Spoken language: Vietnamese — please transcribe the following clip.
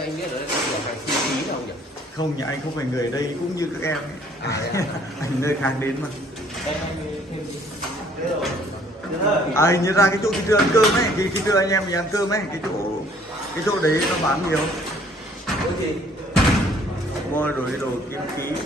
Anh biết rồi đấy, anh phải chi phí đâu nhỉ? Không, nhà anh không phải người ở đây cũng như các em ấy. Anh nơi khác đến mà. Hình như ra cái chỗ cái trưa ăn cơm ấy, cái trưa anh em mình ăn cơm ấy, cái chỗ đấy nó bán nhiều. Cái gì? Mua đồ kim khí.